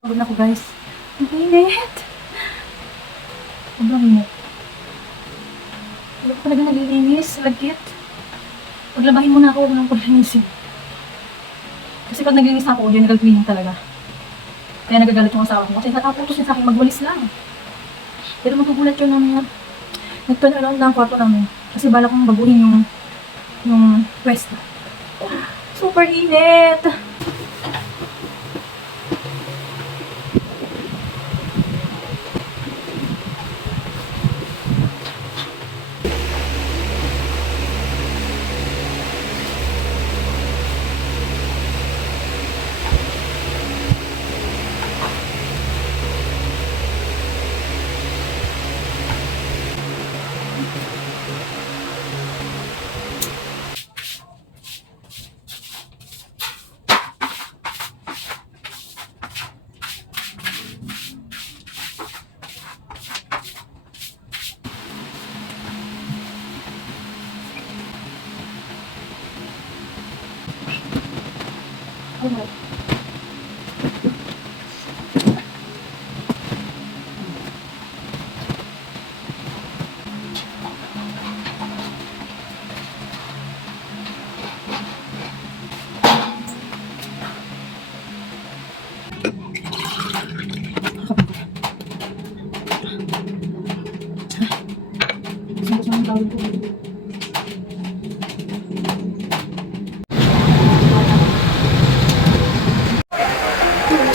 Pagod na ako guys. Ang init. Sobrang init. Wala ko talaga nalilinis. Lagkit. Paglabahin muna ako, huwag nang paglinisin. Kasi pag naglinis na ako, general cleaning talaga. Kaya nagagalit yung asawa ko. Kasi nakaputos niya sa akin, magwalis lang. Pero magugulat yun namin yan. Nag-turn around na ang kwarto namin. Kasi bala kong baguhin yung pwesto. Super init. Okay.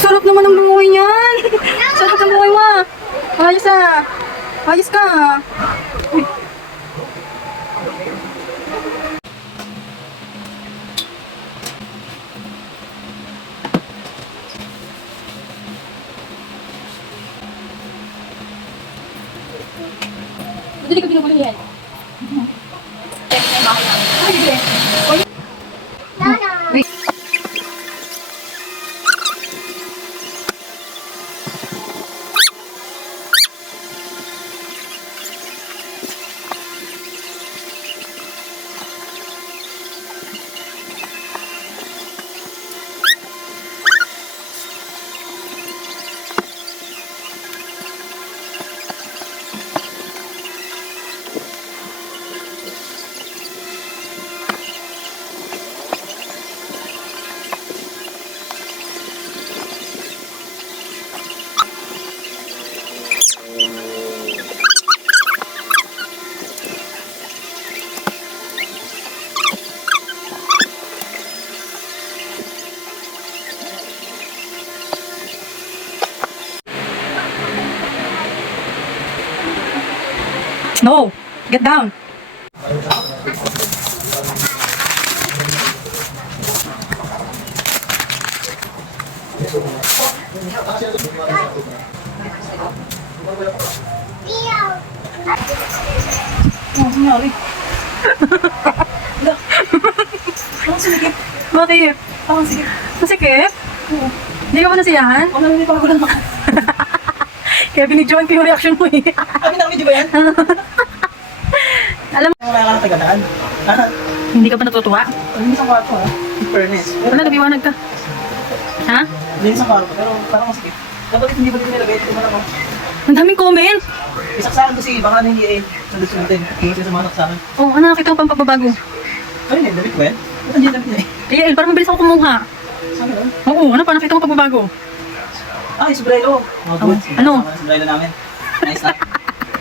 Sarap naman ang buhay niyan! Sarap ang buhay mo! Ayos ah! Ayos ka! Uy. Hindi ko binubuli yan. Ay, hindi. Wait. No! Get down! Oh, nangyari. Ang sikip. Bakit? Ang sikip. Masikip? Oo. Hindi ka ba nasiyahan? Ako namin pa ako lang makan. Kaya binidyoan ko yung reaction mo eh. Kami na video ba yan? Alam mo, Wala ka na tagadaan. hindi ka pa natutuwa? Hindi sa kwarto ha. In fairness. Wala, nabiwanag ka. Ha? Hindi sa kwarto, pero parang masikip. Dapat hindi ba dito nilagay? Ito mo lang ako. Ang daming comment! Isaksakan kasi baka hindi eh. Nalusunutin. Iwas ka sa mga saksakan. Oh, ano nakita ko pang pagbabago? Ano yun? Damit ba yan? Ba't nandiyan damit niya eh? Eh, parang mabilis ako kumuha. Saan ka lang? Oo, ano pa nakita ko pagbabago? Ah, yung sombrero. Oh, good. Ano? Kasama ng sombrero namin. Nice na.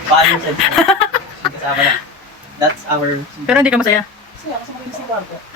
Paano siya? Kasama na. That's our... Pero hindi ka masaya. Kasi ako sa malinis ng kwarto.